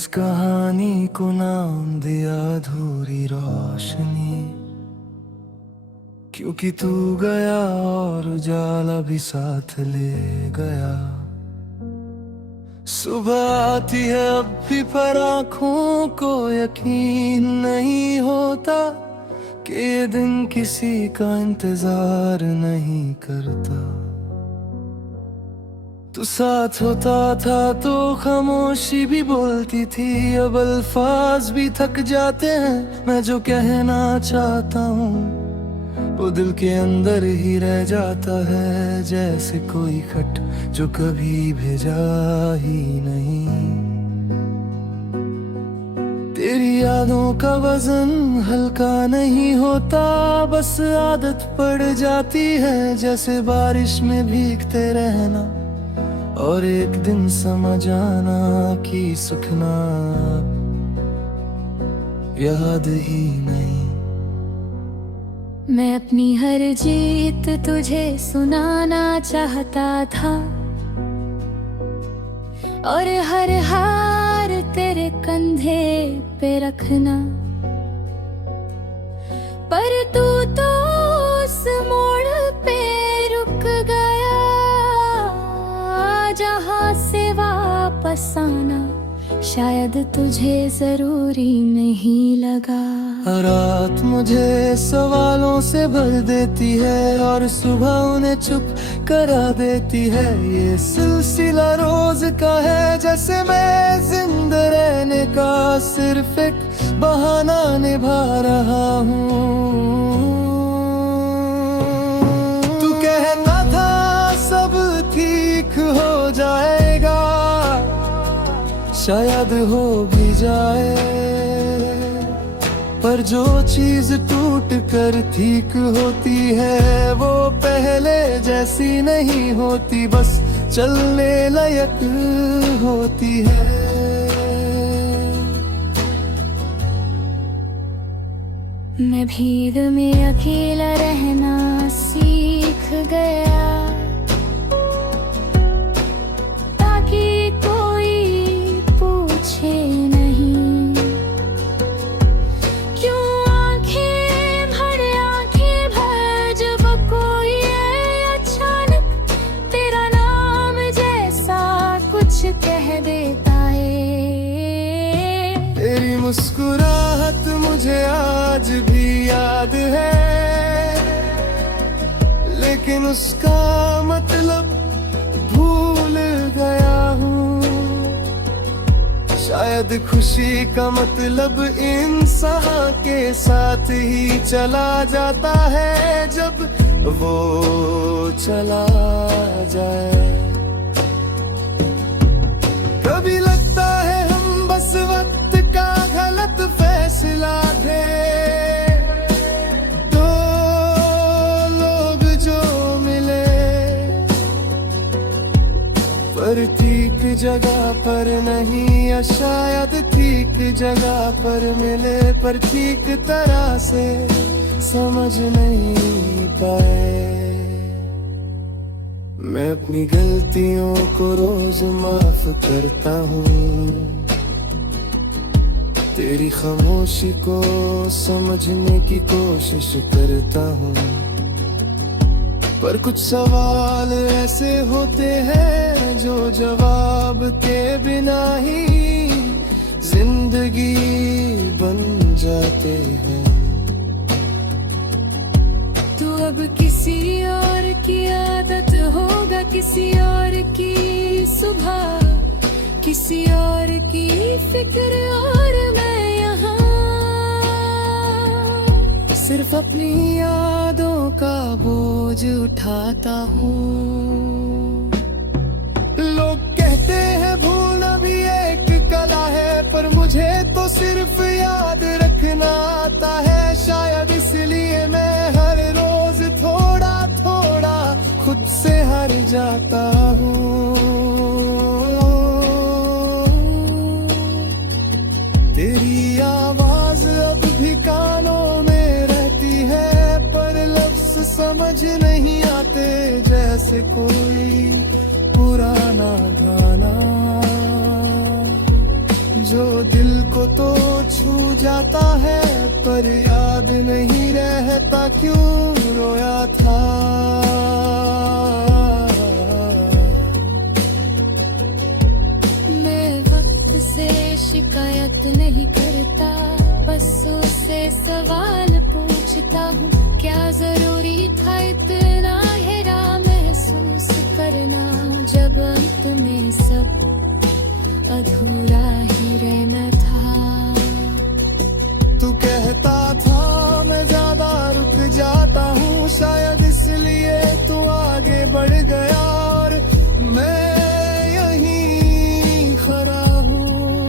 इस कहानी को नाम दिया अधूरी रोशनी, क्योंकि तू गया और उजाला भी साथ ले गया। सुबह आती है अब भी पर आँखों को यकीन नहीं होता कि ये दिन किसी का इंतजार नहीं करता। तू साथ होता था तो खामोशी भी बोलती थी, अब अल्फाज भी थक जाते हैं। मैं जो कहना चाहता हूँ वो दिल के अंदर ही रह जाता है, जैसे कोई खत जो कभी भेजा ही नहीं। तेरी यादों का वजन हल्का नहीं होता, बस आदत पड़ जाती है जैसे बारिश में भीगते रहना, और एक दिन समझ आना कि सुखना याद ही नहीं। मैं अपनी हर जीत तुझे सुनाना चाहता था, और हर हार तेरे कंधे पे रखना, पर तू तो उस मोड़ पे रुक गया जहां से वापस आना शायद तुझे जरूरी नहीं लगा। रात मुझे सवालों से भर देती है और सुबह उन्हें चुप करा देती है। ये सिलसिला रोज का है, जैसे मैं जिंदा रहने का सिर्फ एक बहाना निभा रहा हूँ। तू कहना था सब ठीक हो जाएगा, शायद हो भी जाए, पर जो चीज टूट कर ठीक होती है वो पहले जैसी नहीं होती, बस चलने लायक होती है। मैं भीड़ में अकेला रहना सीख गया, ताकि कोई पूछे नहीं क्यों आंखें भर जब कोई अचानक तेरा नाम जैसा कुछ कह देता है। तेरी मुस्कुराहट मुझे आज भी याद है, लेकिन उसका मतलब भूल गया हूँ। शायद खुशी का मतलब इंसान के साथ ही चला जाता है जब वो चला जाए। कभी लगता है हम बस वक्त का गलत फैसला थे, तो लोग जो मिले पर ठीक जगह पर नहीं, या शायद ठीक जगह पर मिले पर ठीक तरह से समझ नहीं पाए। मैं अपनी गलतियों को रोज माफ करता हूँ, तेरी खामोशी को समझने की कोशिश करता हूँ, पर कुछ सवाल ऐसे होते हैं जो जवाब के बिना ही जिंदगी बन जाते हैं। तू अब किसी और की आदत होगा, किसी और की सुबह, किसी और की फिक्र, और मैं यहाँ सिर्फ अपनी यादों का बोझ उठाता हूँ। लोग कहते हैं भूलना भी एक कला है, पर मुझे तो सिर्फ याद रखना आता है। शायद इसलिए मैं हर रोज थोड़ा थोड़ा खुद से हार जाता हूँ। तेरी आवाज अब भी कानों में रहती है, पर लफ्ज समझ नहीं आते, जैसे कोई पुराना गाना जो दिल को तो छू जाता है, पर याद नहीं रहता क्यों रोया था। मैं वक्त से शिकायत नहीं करता, बस उससे सवाल पूछता हूँ, क्या जरूरी था इतना गहरा महसूस करना, जब अंत में सब अधूरा ही रहना था। तू कहता था मैं ज्यादा रुक जाता हूँ, शायद इसलिए तू आगे बढ़ गया और मैं यहीं खड़ा हूँ।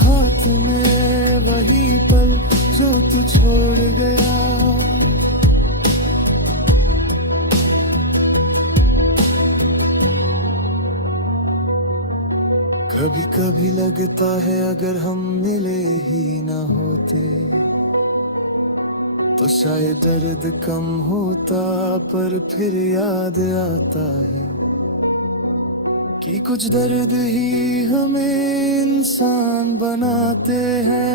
हाथ में वही पल जो तू छोड़ गया। कभी कभी लगता है अगर हम मिले ही ना होते तो शायद दर्द कम होता, पर फिर याद आता है कि कुछ दर्द ही हमें इंसान बनाते हैं।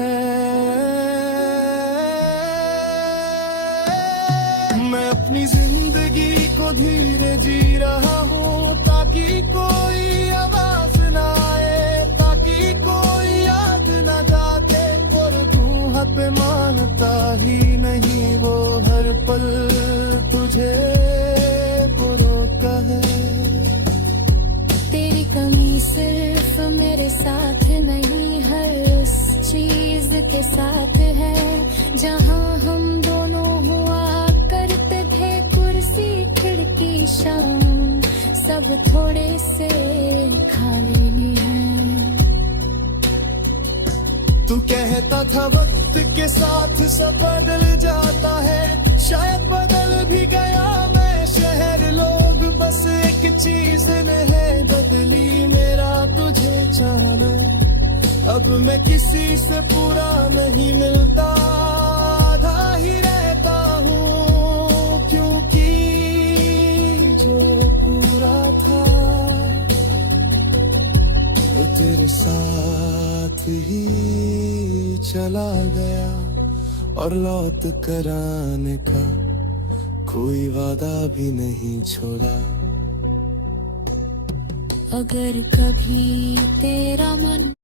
मैं अपनी जिंदगी को धीरे जी रहा हूँ, ताकि कोई आवाज ना आए, ताकि कोई याद ना जाके, पर तू हक मानता ही नहीं, वो हर पल तुझे रोका है। तेरी कमी सिर्फ मेरे साथ नहीं, हर उस चीज के साथ है जहाँ हम दोनों हुआ करते थे। कुर्सी खिड़की शाम सब थोड़े से खाली हैं। तू कहता था वक्त के साथ सब बदल जाता है, शायद बदल भी गया मैं शहर, लोग, बस एक चीज ने है बदली, मेरा तुझे चाहना। अब मैं किसी से पूरा नहीं मिलता, आधा ही रहता हूँ, क्योंकि जो पूरा था वो तेरे साथ ही चला गया, और लौट कर आने का कोई वादा भी नहीं छोड़ा। अगर कभी तेरा मन